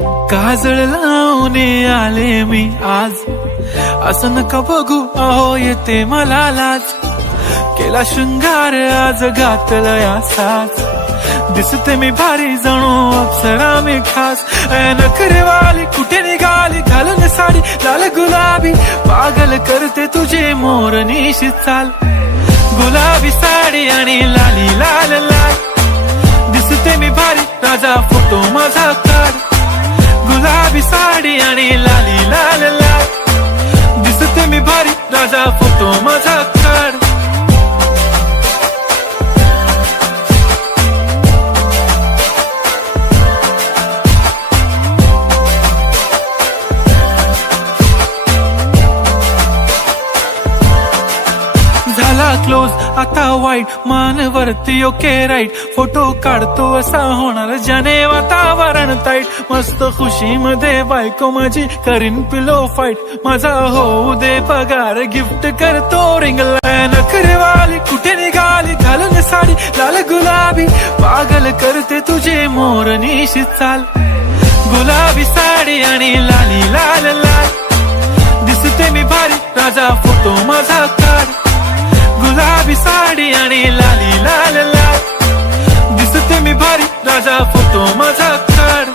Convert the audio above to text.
काजळ लावून आले मी आज, असं नका बघू अहो येते मला लाज. केला शृंगार आज घातला साज, दिसते मी भारी जणू अप्सरा मी खास. नखरेवाली कुठे निघाली घालून साडी लाल गुलाबी, पागल करते तुझे मोरनीशी चाल. गुलाबी साडी आणि लाली लाल लाल, दिसते मी भारी राजा फोटो माझा काढ. गुलाबी साडी आणि लाली लाल लाल, दिसते मी भारी राजा फोटो माझा काढ. झाला क्लोज आता वाईट, मानवरती ओके राईट. फोटो काढतो असा होणार ज्याने वातावरण ताईट. मस्त खुशी मध्ये बायको माझी करीन पिलो फाईट. माझा होऊ दे पगार गिफ्ट करतो रिंग. नखरेवाली कुठे निघाली घालून साडी लाल गुलाबी, पागल करते तुझे मोरनीशी चाल. गुलाबी साडी आणि लाली लाल लाल, दिसते मी भारी राजा फोटो माझा काढ. गुलाबी साडी आणि लाली लाल लाल, दिसते मी भारी राजा फोटो माझा काढ.